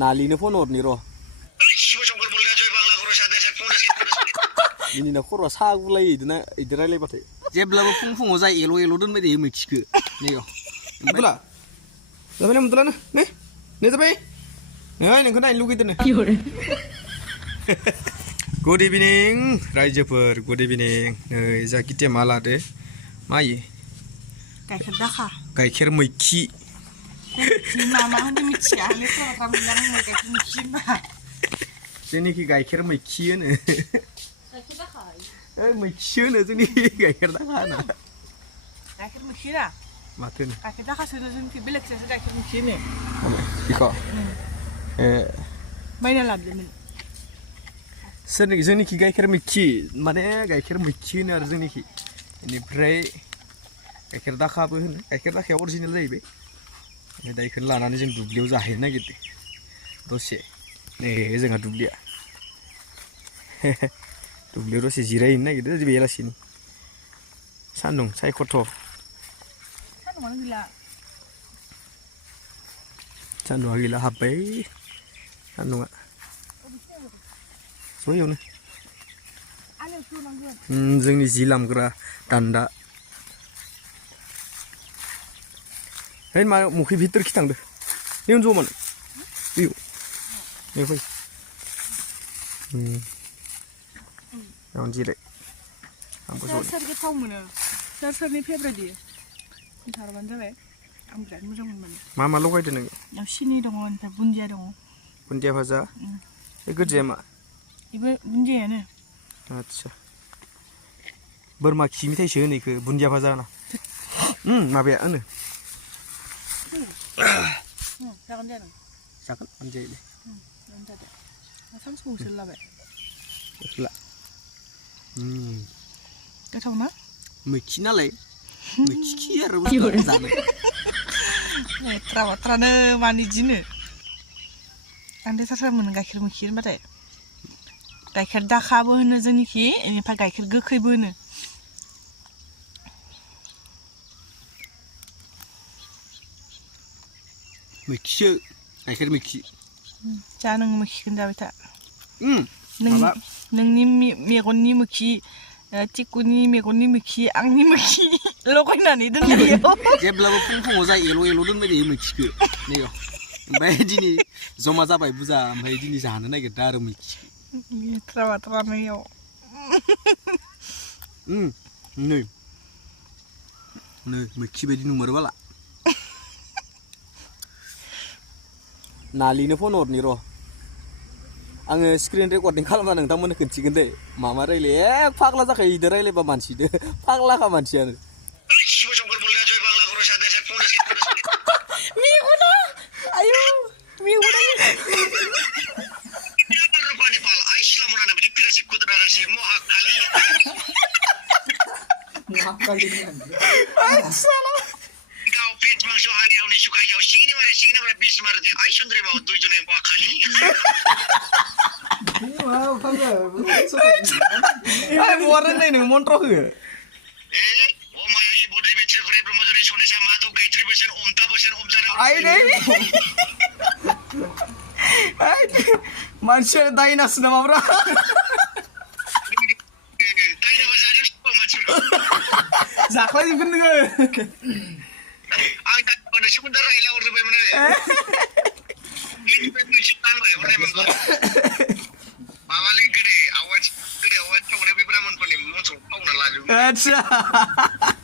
नालीनो phone हरनि र' मिनिना खर'आ सागुलायो इदि रायलायबाथाय जेब्लाबो फुङाव जाय एल' दोनबाय थायो मैखिखो नैयाव मुदला जाबाय ना मुदला ने जाबाय नै नोंखौ नायनो लुगैदों गुड इभिनिं रायजोफोर गुड इभिनिं नै जा किटेमा लादो मा इयो गाइखेर दाखा गाइखेर मैखि मामा होनो मिथिया हले प्रग्राम मोनलां गाइखेर मैखि होनबा जोंनिखि गाइखेर मैखि होनो गाइखेर दाखा मैखि होनो जोंनि गाइखेर दाखा होनो गाइखेर मैखि ना माथो होनो गाइखेर दाखासो जोंनिखि बेलेगसो गाइखेर मैखि होनो बेखौ बायना लाबोदोंमोन जोंनिखि गाइखेर मैखि माने गाइखेर मैखि होनो आरो जोंनिखि बेनिफ्राय गाइखेर दाखाबो होनो गाइखेर दाखाया अरिजिनेल जाहैबाय दा बेखौनो लानानै जों दुब्लियाव जाहैनो नागिरदों दसे नै जोंहा दुब्लिया दुब्लियाव दसे जिरायहैनो नागिरदों बेलासिनि सान्दुं सायख'थ' सान्दुंआनो गैला सान्दुंआ गैला हाबबाय सान्दुंआ ज'यावनो जोंनि जि लामग्रा दान्दा है मा मुखि भितर खिथांदो नै ज'मोन इउ नै फै नाव जिराय आंबो सोर गोथाव मोनो सोरनि फेभरेट इयो खोन्थाहरबानो जाबाय आं बिराद मोजां मोनो मा लगायदो नोङो सिनि दङ ओमफ्राय बुन्दिया दङ बुन्दिया भाजा बे गोजाया मा बेबो बुन्दियानो आदसा बोरमा खि मिथाइसो होनो इखो बुन्दिया भाजा होना माबाया होनो जागोन जागोन मोनजायो दे सानसेखौसो लाबाय गोथाव ना मैखि नालाय मैखि खि आरो जानो बाथ्रा बाथ्रानो मानो इदिनो आं देथारथार मोनो गाइखेर मैखि होनबाथाय गाइखेर दाखाबो होनो जोंनिखि बेनिफ्राय गाइखेर गोखैबो होनो मैखिसो गाइखेर मैखि जा नों मैखिखौनो जाबाय था माबा नोंनि मेगननि मैखि टिकुनि मेगननि मैखि आंनि मैखि लगायनानै दोनलायो जेब्लाबो फुङाव जाय एल' दोनबाय थायो मैखिखो नैयाव ओमफ्राय दिनै जमा जाबाय बुरजा ओमफ्राय दिनै जानो नागिरदों आरो मैखि लेथ्रा बाथ्रा नैयाव नै मैखि बायदि नुमारबाला नालीनो फन हरनि र' आङो स्क्रिन रेकर्डिं खालामना नोंथांमोननो खोन्थिगोन दे मा रायलाय फाग्ला जाखायो इदो रायलायबा मानसिदो फाग्लाखा मानसियानो मेगना आयु मेगना मन्त्र हो मानसिया दायनासो नामाब्रा जाख्लायजोबगोन नोङो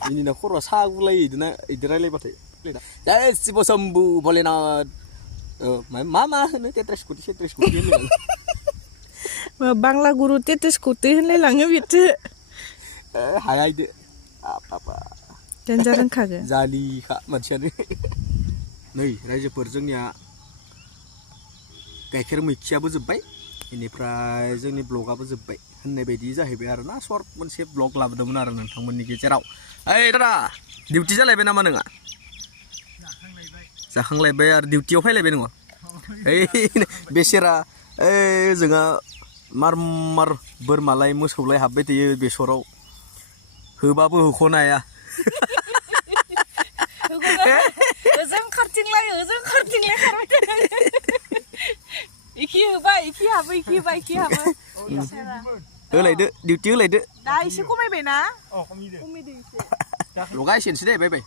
मिनिना खर'आ सागुलायो इदि रायलायबाथाय जय शिव शम्भु भोलेनाथ मा होनो तेत्रिस कोटि होनो बांला गुरु 33 कोटि होनलायलाङो बिथो हाया इदो देन्जार रोंखागोन जालिखा मानसियानो नै रायजोफोर जोंनिया गाइखेर मैखियाबो जोब्बाय बेनिफ्राय जोंनि ब्लगाबो जोब्बाय होननाय बायदि जाहैबाय आरो ना सर्ट मोनसे ब्लग लाबोदोंमोन आरो नोंथांमोननि गेजेराव ओइ दादा डिउटि जालायबाय नामा नोंहा जाखांलायबाय आरो डिउटियाव फैलायबाय नङा ओइ बेसेरा ओइ जोंहा मार बोरमालाय मोसौलाय हाबबाय थायो बेसराव होबाबो होख'नो हाया ओजों खारथिंलाय खारबाय थायो होबाय इखि हाबो इखि होबाय इखि हाबो होलायदो डिउटि होलायदो दा एसे खमायबायना अ खमिदो खमायदो एसे लगाय एसेनोसै दे बाय बाय